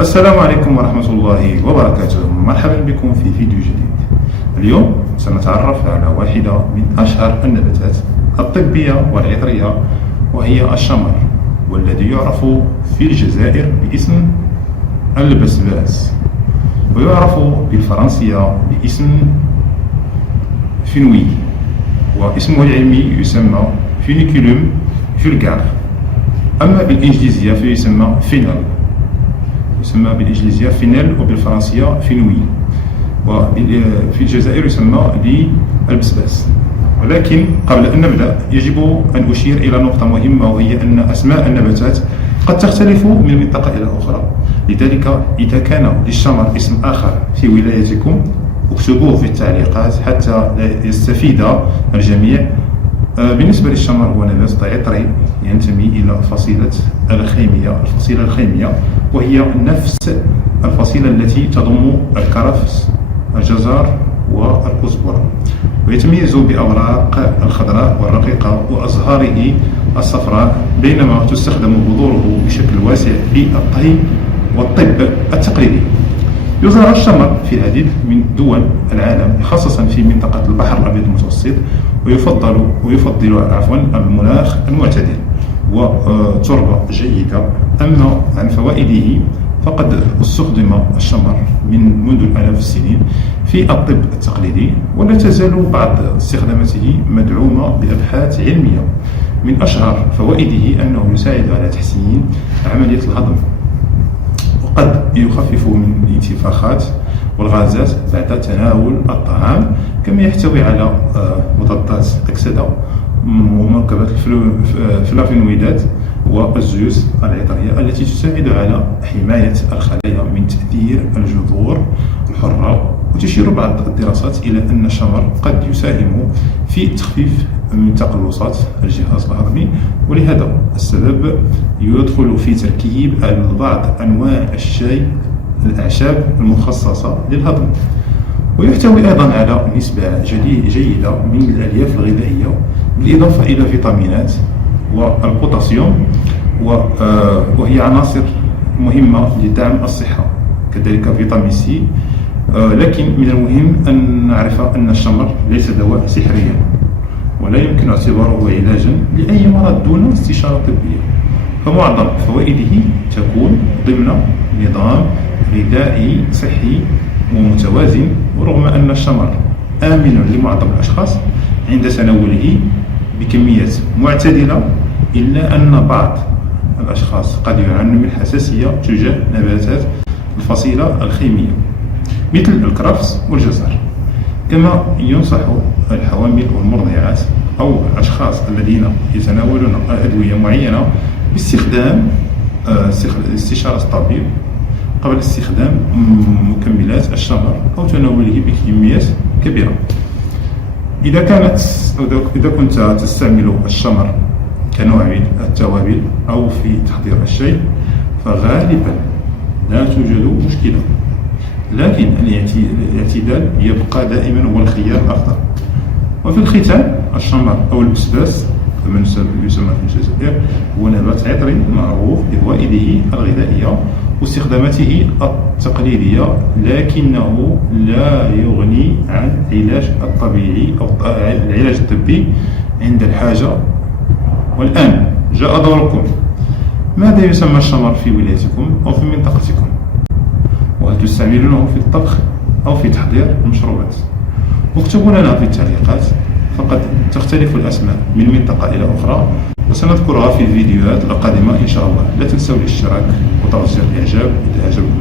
السلام عليكم ورحمة الله وبركاته. مرحبا بكم في فيديو جديد. اليوم سنتعرف على واحدة من أشهر النباتات الطبية والعطرية، وهي الشمر، والذي يعرف في الجزائر باسم البسباس، ويعرف بالفرنسية باسم فينوي، واسمه العلمي يسمى فينيكولوم فولغار. أما بالإنجليزية فيسمى فينل، يسمى بالإنجليزية فينيل وبالفرنسية فينوي، وفي الجزائر يسمى بالبسباس. ولكن قبل أن نبدأ يجب أن أشير إلى نقطة مهمة، وهي أن أسماء النباتات قد تختلف من منطقة إلى أخرى. لذلك إذا كان للشمر اسم آخر في ولايتكم اكتبوه في التعليقات حتى يستفيد الجميع. بالنسبة للشمر هو نبات عطري ينتمي إلى فصيلة الخيمية، وهي نفس الفصيلة التي تضم الكرفس، الجزر والكزبرة، ويتميز بأوراق الخضراء والرقيقة وأزهاره الصفراء، بينما تستخدم بذوره بشكل واسع في الطهي والطب التقليدي. يزرع الشمر في العديد من دول العالم، خاصة في منطقة البحر الأبيض المتوسط، ويفضل المناخ المعتدل وتربة جيدة. أما عن فوائده فقد استخدم الشمر منذ الآلاف السنين في الطب التقليدي، ولا تزال بعض استخداماته مدعومة بأبحاث علمية. من أشهر فوائده أنه يساعد على تحسين عملية الهضم، وقد يخفف من الانتفاخات والغازات بعد تناول الطعام، كما يحتوي على مضادات أكسدة ومركبات الفلافينويدات والزيوت العطرية التي تساعد على حماية الخلايا من تأثير الجذور الحرة. وتشير بعض الدراسات إلى أن الشمر قد يساهم في تخفيف من تقلصات الجهاز الهضمي، ولهذا السبب يدخل في تركيب بعض أنواع الأعشاب المخصصة للهضم. ويحتوي أيضا على نسبة جيدة من الألياف الغذائية، بالإضافة إلى فيتامينات والبوتاسيوم، وهي عناصر مهمة لدعم الصحة، كذلك فيتامين سي. لكن من المهم أن نعرف أن الشمر ليس دواء سحريا، ولا يمكن اعتباره علاجا لأي مرض دون استشارة طبية، فمعظم فوائده تكون ضمن نظام غذائي صحي ومتوازن. ورغم أن الشمر آمن لمعظم الأشخاص عند تناوله بكميات معتدلة، إلا أن بعض الأشخاص قد يعانون من حساسية تجاه نباتات الفصيلة الخيمية مثل الكرفس والجزر. كما ينصح الحوامل والمرضعات أو الأشخاص الذين يتناولون أدوية معينة باستخدام استشارة الطبيب قبل استخدام مكملات الشمر أو تناوله بكميات كبيرة. إذا كنت تستعمل الشمر كنوع من التوابل أو في تحضير الشاي فغالبا لا توجد مشكلة، لكن الاعتدال يبقى دائما هو الخيار الأفضل. وفي الختام، الشمر أو البسباس كما يسمى في الجزائر هو نبات عطري معروف بفوائده الغذائية واستخداماته التقليدية، لكنه لا يغني عن العلاج الطبيعي أو العلاج الطبي عند الحاجة. والآن جاء دوركم، ماذا يسمى الشمر في ولايتكم أو في منطقتكم؟ وهل تستعملونه في الطبخ أو في تحضير المشروبات؟ اكتبوا لنا في التعليقات، فقد تختلف الأسماء من منطقة إلى أخرى، وسنذكرها في الفيديوهات القادمة إن شاء الله. لا تنسوا الاشتراك وتوزيع الإعجاب إذا أعجبكم